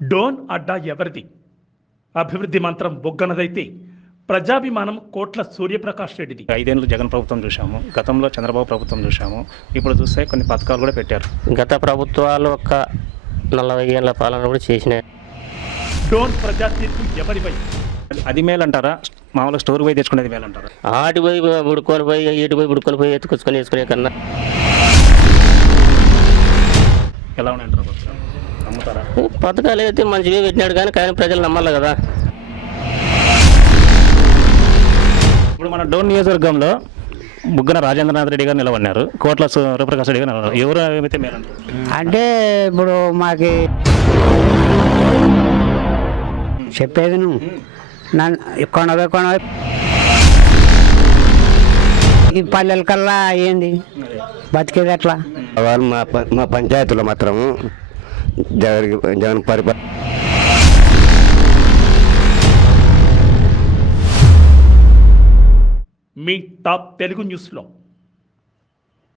డోన్ అడ్డా ఎవరిది? అభివృద్ధి మంత్రం బొగ్గనదైతే ప్రజాభిమానం కోట్ల సూర్యప్రకాష్ రెడ్డిది. 5 ఏళ్ళు జగన్ ప్రభుత్వం చూసాము, గతంలో చంద్రబాబు ప్రభుత్వం చూసాము, ఇప్పుడు చూస్తే కొన్ని పథకాలు కూడా పెట్టారు. గత ప్రభుత్వాలు ఒక 40 ఏళ్ళ పాలన కూడా చేసినాయి. డోన్ ప్రజా తీర్పు ఎవరిపై? అది మేలంటారా, మామూలుగా స్టోర్ పోయి తెచ్చుకునేది మేలంటారా? ఆటి పోయి ఉడుకొని పోయి ఇటు పోయి ఉడుకొని పోయి ఎత్తుకొచ్చుకొని వేసుకునే కన్నా ఎలా ఉన్నాయంటారా పథకాలు? నమ్ముతారా? పథకాలు అయితే మంచిగా పెట్టినాడు కానీ ప్రజలు నమ్మాలి కదా. ఇప్పుడు మన డోన్ నియోజకవర్గంలో బుగ్గన రాజేంద్రనాథ్ రెడ్డి గారు నిలబడినారు, కోట్ల సూర్యప్రకాష్ రెడ్డి గారు నిలబడినారు. ఎవరు అయితే మేలంటారు? అంటే ఇప్పుడు మాకి చెప్పేది నువ్వు నన్ను కొనవే ఈ పల్లెల కల్లా ఏంది బతికేది ఎట్లా? వాళ్ళు మా పంచాయతీలో మాత్రం జగన్ పరిపాలన మీ టాప్ తెలుగు న్యూస్లో